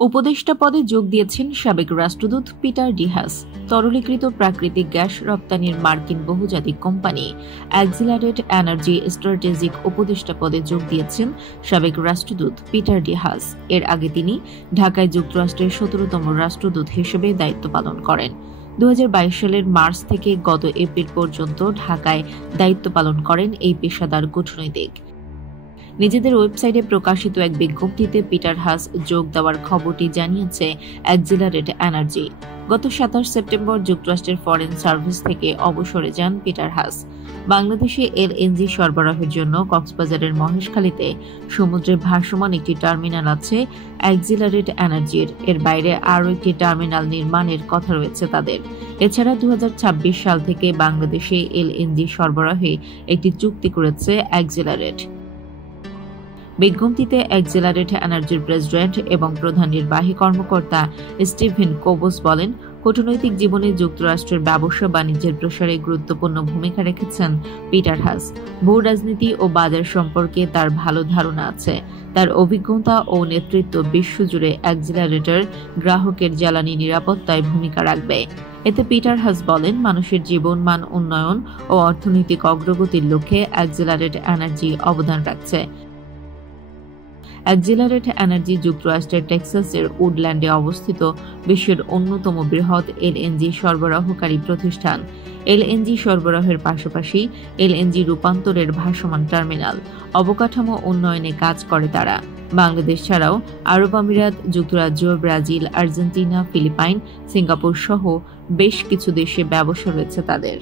উপদেষ্টা পদে যোগ দিয়েছেন সাবেক রাষ্ট্রদূত পিটার ডিহাস। তরলীকৃত প্রাকৃতিক গ্যাস রপ্তানির মার্কিন বহুজাতিক কোম্পানি অ্যাক্সিলারেট এনার্জি স্ট্র্যাটেজিক উপদেষ্টা পদে যোগ দিয়েছেন সাবেক রাষ্ট্রদূত পিটার ডিহাস। এর আগে তিনি ঢাকায় যুক্তরাষ্ট্রের ১৭তম রাষ্ট্রদূত হিসেবে দায়িত্ব পালন করেন। ২০২২ সালের মার্চ থেকে গত এপ্রিল পর্যন্ত ঢাকায় দায়িত্ব পালন করেন এই পেশাদার কূটনৈতিক। নিজেদের ওয়েবসাইটে প্রকাশিত এক বিজ্ঞপ্তিতে পিটার হাস যোগ দেওয়ার খবরটি জানিয়েছে অ্যাক্সিলারেট এনার্জি। গত ২৭ সেপ্টেম্বর যুক্তরাষ্ট্রের ফরেন সার্ভিস থেকে অবসরে যান পিটার হাস। বাংলাদেশে এলএনজি সরবরাহের জন্য কক্সবাজারের মহেশখালীতে সমুদ্রে ভাসমান একটি টার্মিনাল আছে অ্যাক্সিলারেট এনার্জির। এর বাইরে আরও একটি টার্মিনাল নির্মাণের কথা রয়েছে তাদের। এছাড়া ২০২৬ সাল থেকে বাংলাদেশে এলএনজি সরবরাহে একটি চুক্তি করেছে অ্যাক্সিলারেট। বিজ্ঞপ্তিতে অ্যাক্সিলারেট এনার্জির প্রেসিডেন্ট এবং প্রধান নির্বাহী কর্মকর্তা স্টিভেন কোবোস বলেন, কূটনৈতিক জীবনে যুক্তরাষ্ট্রের ব্যবসা বাণিজ্যের প্রসারে গুরুত্বপূর্ণ ভূমিকা রেখেছেন পিটার হাস। ভূ রাজনীতি ও বাজার সম্পর্কে তার ভালো ধারণা আছে। তার অভিজ্ঞতা ও নেতৃত্ব বিশ্বজুড়ে অ্যাক্সিলারেটর গ্রাহকের জ্বালানি নিরাপত্তায় ভূমিকা রাখবে। এতে পিটার হাস বলেন, মানুষের জীবন মান উন্নয়ন ও অর্থনৈতিক অগ্রগতির লক্ষ্যে অ্যাক্সিলারেট এনার্জি অবদান রাখছে। অ্যাক্সিলারেট এনার্জি যুক্তরাষ্ট্রের টেক্সাসের উডল্যান্ডে অবস্থিত বিশ্বের অন্যতম বৃহৎ এলএনজি সরবরাহকারী প্রতিষ্ঠান। এলএনজি সরবরাহের পাশাপাশি এলএনজি রূপান্তরের ভাসমান টার্মিনাল অবকাঠামো উন্নয়নে কাজ করে তারা। বাংলাদেশ ছাড়াও আরব আমিরাত, যুক্তরাজ্য, ব্রাজিল, আর্জেন্টিনা, ফিলিপাইন, সিঙ্গাপুর সহ বেশ কিছু দেশে ব্যবসা রয়েছে তাদের।